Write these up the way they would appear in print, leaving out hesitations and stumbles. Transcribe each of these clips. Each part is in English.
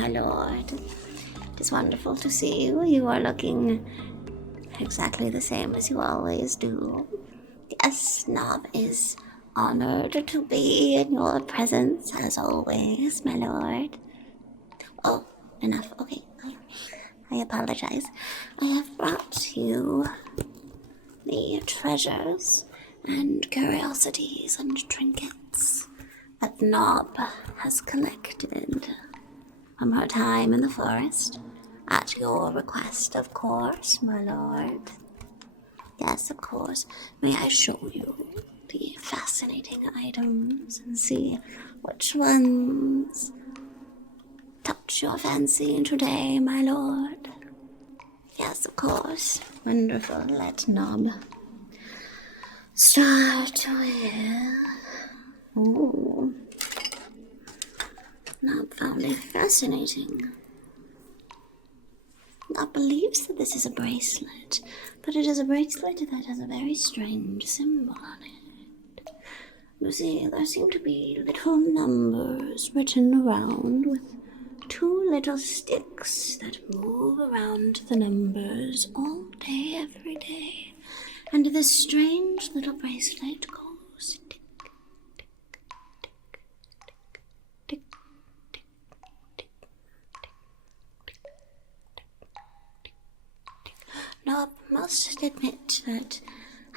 my lord. It is wonderful to see you. You are looking exactly the same as you always do. Yes, Knobb is honored to be in your presence as always, my lord. Oh, enough. Okay, I apologize. I have brought you the treasures and curiosities and trinkets that Knobb has collected from her time in the forest, at your request, of course, my lord. Yes, of course. May I show you the fascinating items and see which ones touch your fancy today, my lord? Yes, of course. Wonderful. Let Knobb start with... Ooh. Knobb found it fascinating. Knobb believes that this is a bracelet, but it is a bracelet that has a very strange symbol on it. You see, there seem to be little numbers written around with two little sticks that move around the numbers all day, every day. And this strange little bracelet goes tick, tick, tick, tick, tick, tick, tick, tick, tick. Knobb must admit that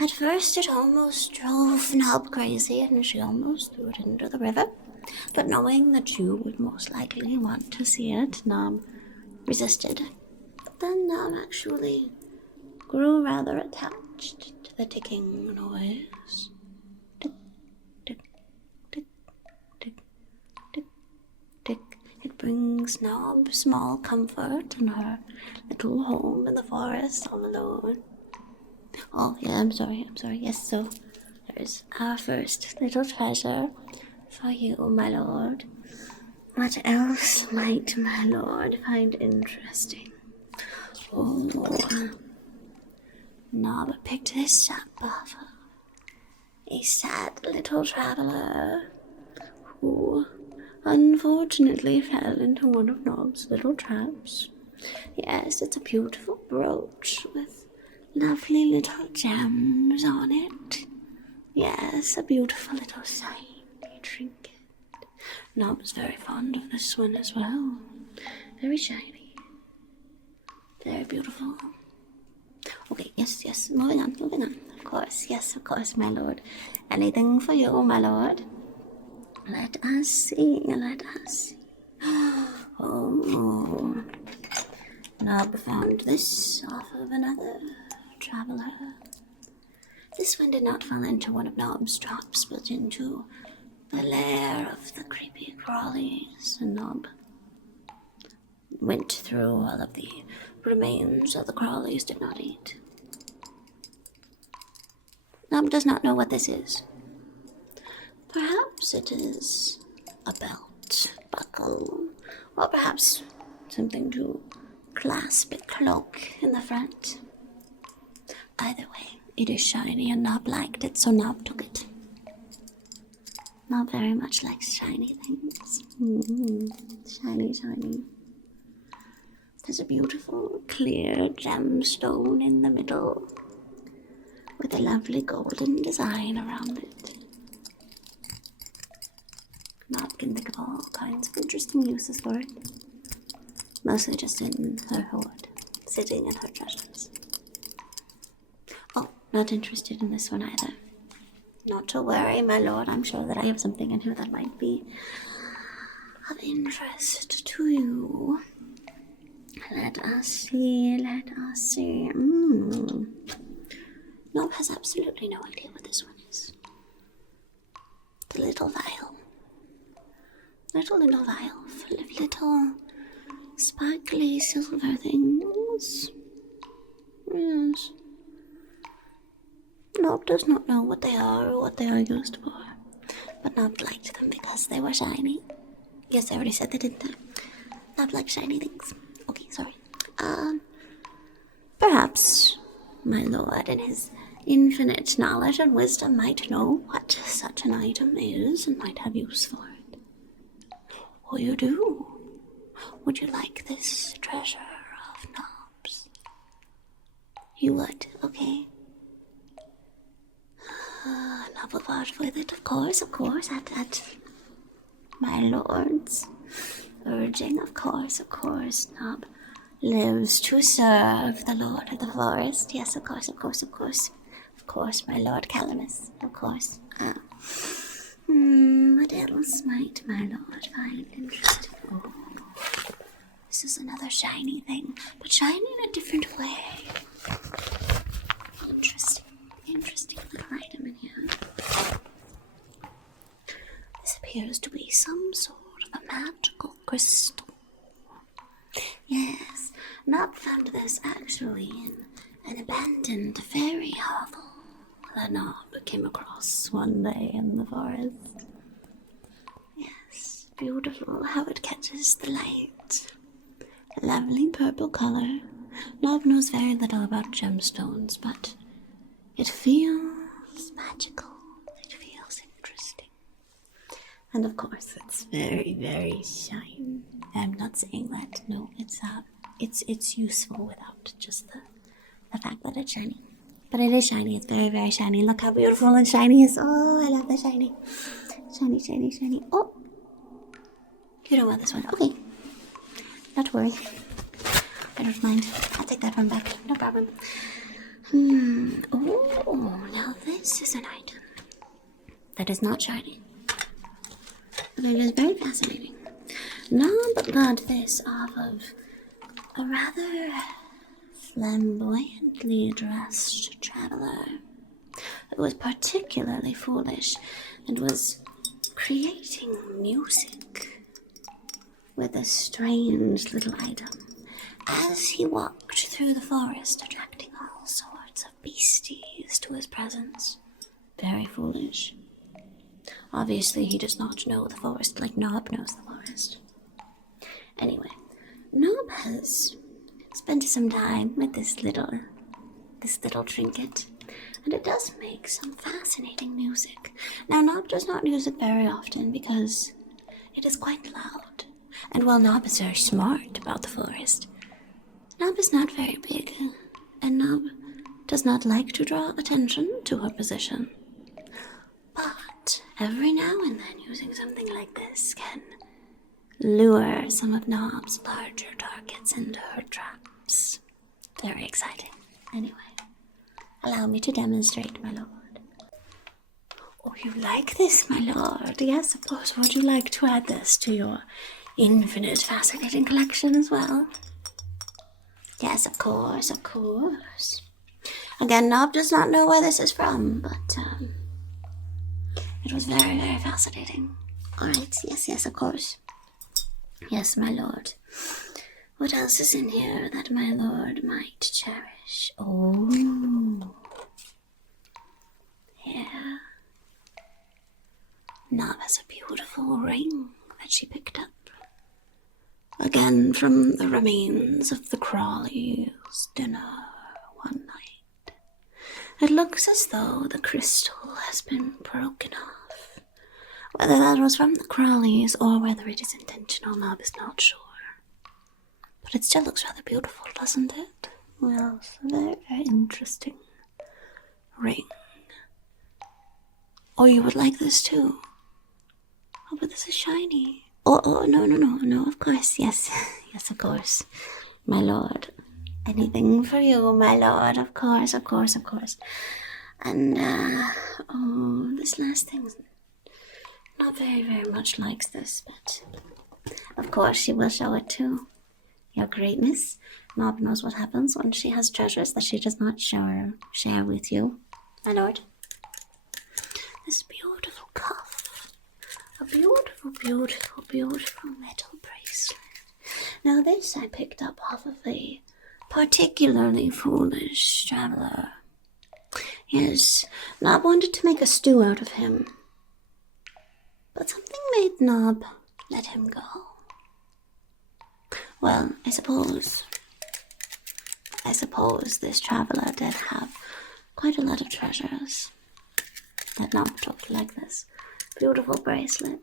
at first it almost drove Knobb crazy and she almost threw it into the river. But knowing that you would most likely want to see it, Knobb resisted. But then Knobb actually grew rather attached to the ticking noise. Tick, tick, tick, tick, tick, tick. It brings Knobb small comfort in her little home in the forest all alone. Oh, yeah, I'm sorry. Yes, so there's our first little treasure for you, my lord. What else might my lord find interesting? Oh, Knobb picked this up off of a sad little traveler who unfortunately fell into one of Knobb's little traps. Yes, it's a beautiful brooch with lovely little gems on it. Yes, a beautiful little shiny trinket. Knobb's very fond of this one as well. Very shiny. Very beautiful. Okay, yes, moving on. Of course, my lord. Anything for you, my lord? Let us see. Oh, Knobb found this off of another traveler. This one did not fall into one of Knobb's traps, but into the lair of the creepy crawlies, and Knobb went through all of the remains that the crawlies did not eat. Knobb does not know what this is. Perhaps it is a belt, buckle, or perhaps something to clasp a cloak in the front. Either way, it is shiny and Knobb liked it, so Knobb took it. Knobb very much likes shiny things. Shiny. There's a beautiful clear gemstone in the middle with a lovely golden design around it. Knobb can think of all kinds of interesting uses for it. Mostly just in her hoard, sitting in her treasures. Oh, not interested in this one either. Not to worry, my lord. I'm sure that I have something in here that might be of interest to you. Let us see. Knobb has absolutely no idea what this one is. The little vial. Little vial full of little sparkly silver things. Yes. Knobb does not know what they are or what they are used for, but Knobb liked them because they were shiny. Yes, I already said that, didn't I? Knobb likes shiny things. Okay, sorry. Perhaps my lord in his infinite knowledge and wisdom might know what such an item is and might have use for it. Oh, you do? Would you like this treasure of Knobb's? You would, okay. Knobb will part with it, of course, at my lord's urging, of course, Knobb lives to serve the Lord of the Forest. Yes, of course, my Lord Calamus, of course. What else might my lord find interesting? Oh, this is another shiny thing, but shiny in a different way. Interesting little item in here. This appears to be some sort of a magical crystal. Yes, Knobb found this actually in an abandoned fairy hovel that Knobb came across one day in the forest. Yes, beautiful how it catches the light. A lovely purple color. Knobb knows very little about gemstones, but it feels magical. It feels interesting. And of course, it's very, very shiny. I'm not saying that. No, it's useful without just the fact that it's shiny. But it is shiny. It's very, very shiny. Look how beautiful and shiny it is. Oh, I love the shiny. Shiny. Oh, you don't want this one. Okay. Not to worry. I don't mind. I'll take that one back. No problem. Oh, now this is an item that is not shiny. But it is very fascinating. Knobb got this off of a rather flamboyantly dressed traveler who was particularly foolish and was creating music with a strange little item as he walked through the forest, attracting all sorts of beasties to his presence. Very foolish. Obviously, he does not know the forest like Knobb knows the forest. Anyway, Knobb has spent some time with this little trinket, and it does make some fascinating music. Now, Knobb does not use it very often because it is quite loud, and while Knobb is very smart about the forest, Knobb is not very big, and Knobb does not like to draw attention to her position. But every now and then, using something like this can lure some of Knobb's larger targets into her traps. Very exciting. Anyway, allow me to demonstrate, my lord. Oh, you like this, my lord? Yes, of course. Would you like to add this to your infinite fascinating collection as well? Yes, of course. Again, Knobb does not know where this is from, but it was very, very fascinating. Alright, yes, of course. Yes, my lord. What else is in here that my lord might cherish? Oh. Yeah. Knobb has a beautiful ring that she picked up. Again, from the remains of the Crawley's dinner one night. It looks as though the crystal has been broken off. Whether that was from the Crawleys or whether it is intentional, Knobb is not sure. But it still looks rather beautiful, doesn't it? Well, it's a very, very interesting ring. Oh, you would like this too? Oh, but this is shiny. Oh, no, of course, yes, of course, my lord. Anything for you, my lord, of course. And, this last thing not very, very much likes this, but of course she will show it too. Your greatness. Knobb knows what happens when she has treasures that she does not share with you, my lord. This beautiful cuff. A beautiful metal bracelet. Now this I picked up off of a particularly foolish traveler. Yes, Knobb wanted to make a stew out of him. But something made Knobb let him go. Well, I suppose this traveler did have quite a lot of treasures that Knobb took, like this beautiful bracelet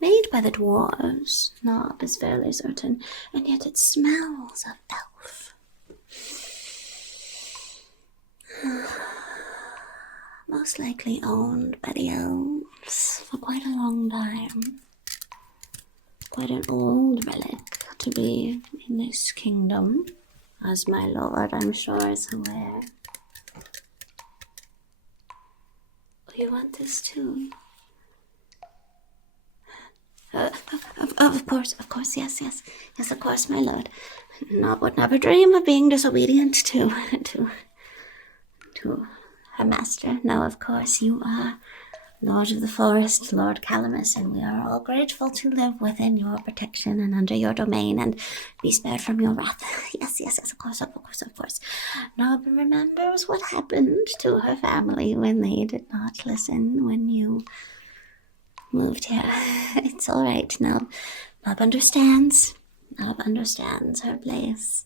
Made by the dwarves, Knobb is fairly certain, and yet it smells of elf. Most likely owned by the elves for quite a long time. Quite an old relic to be in this kingdom, as my lord, I'm sure, is aware. Oh, you want this too? Of course, yes, of course, my lord. Knobb would never dream of being disobedient to her master. No, of course, you are Lord of the Forest, Lord Calamus, and we are all grateful to live within your protection and under your domain and be spared from your wrath. Yes, of course. Knobb remembers what happened to her family when they did not listen when you moved here. It's all right, Knobb. Knobb understands. Knobb understands her place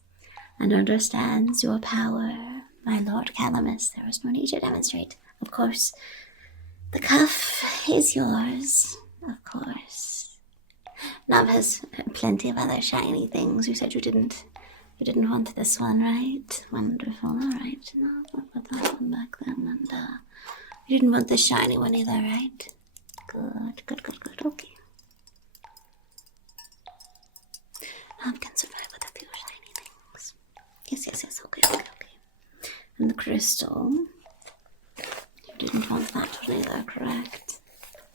and understands your power, my Lord Calamus. There is no need to demonstrate. Of course, the cuff is yours, of course. Knobb has plenty of other shiny things. You said you didn't want this one, right? Wonderful. All right, Knobb, we'll put that one back then. And you didn't want the shiny one either, right? Good. Okay. Knobb can survive with a few shiny things. Yes. Okay. And the crystal. You didn't want that one either, correct?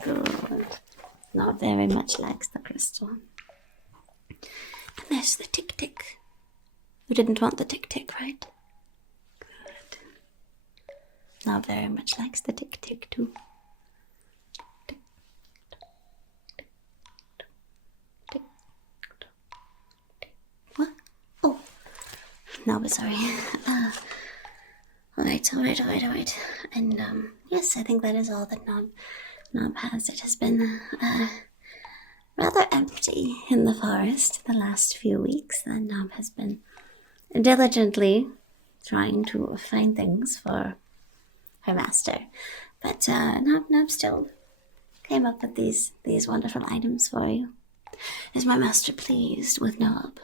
Good. Knobb very much likes the crystal. And there's the tick-tick. You didn't want the tick-tick, right? Good. Knobb very much likes the tick-tick too. What? Oh. Knobb is sorry. All right. And, yes, I think that is all that Knobb has. It has been, rather empty in the forest the last few weeks. And Knobb has been diligently trying to find things for her master. But, Knobb still came up with these wonderful items for you. Is my master pleased with Knobb?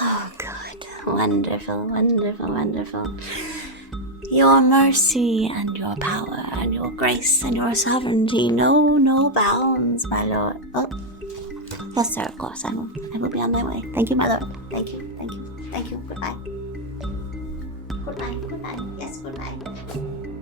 Oh, good. Wonderful. Your mercy and your power and your grace and your sovereignty know no bounds, my lord. Oh, yes, sir, of course. I will be on my way. Thank you, my lord. Thank you. Goodbye. Yes, goodbye.